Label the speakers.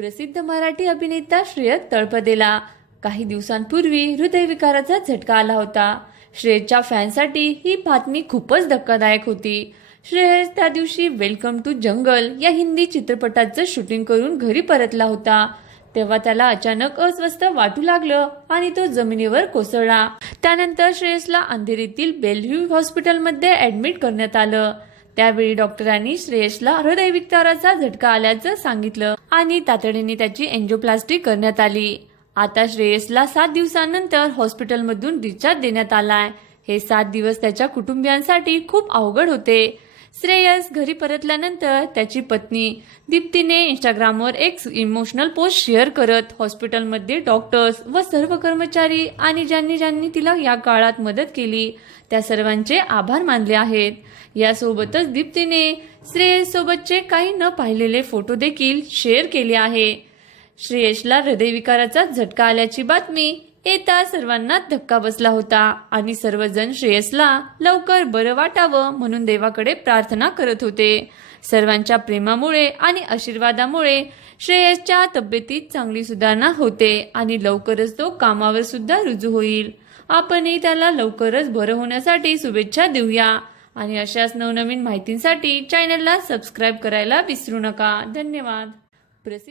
Speaker 1: प्रसिद्ध मराठी अभिनेता श्रेयस तळपदेला. काही दिवसांपूर्वी हृदयविकाराचा झटका आला होता. श्रेयसच्या फॅनसाठी ही बातमी खूपच धक्कादायक होती. श्रेयस त्या दिवशी वेलकम टू जंगल या हिंदी चित्रपटाचं शूटिंग करून घरी परतला होता. तेव्हा त्याला अचानक अस्वस्थ वाटू लागलं आणि तो जमिनीवर कोसळला. त्यानंतर श्रेयसला अंधेरीतील बेलव्ह्यू हॉस्पिटलमध्ये ऍडमिट करण्यात आलं. त्यावेळी डॉक्टरांनी श्रेयसला हृदयविकाराचा झटका आल्याचं सांगितलं आणि तातडीने त्याची एन्जिओप्लास्टी करण्यात आली. आता श्रेयसला सात दिवसानंतर हॉस्पिटलमधून डिस्चार्ज देण्यात आलाय. हे सात दिवस त्याच्या कुटुंबियांसाठी खूप अवघड होते. श्रेयस घरी परतल्यानंतर त्याची पत्नी दीप्तीने इंस्टाग्रामवर एक इमोशनल पोस्ट शेअर करत हॉस्पिटलमध्ये डॉक्टर्स व सर्व कर्मचारी आणि ज्यांनी ज्यांनी तिला या काळात मदत केली त्या सर्वांचे आभार मानले आहेत. यासोबतच दीप्तीने श्रेयससोबतचे काही न पाहिलेले फोटो देखील शेअर केले आहे. श्रेयसला हृदयविकाराचा झटका आल्याची बातमी येता सर्वांना धक्का बसला होता आणि सर्वजण श्रेयसला लवकर बरं वाटावं म्हणून देवाकडे प्रार्थना करत होते. सर्वांच्या प्रेमामुळे आणि आशीर्वादामुळे श्रेयसच्या तब्येतीत चांगली सुधारणा होते आणि लवकरच तो कामावर सुद्धा रुजू होईल. आपणही त्याला लवकरच बरं होण्यासाठी शुभेच्छा देऊया. आणि अशाच नवनवीन माहितींसाठी चॅनलला सबस्क्राईब करायला विसरू नका. धन्यवाद. प्रसिद्ध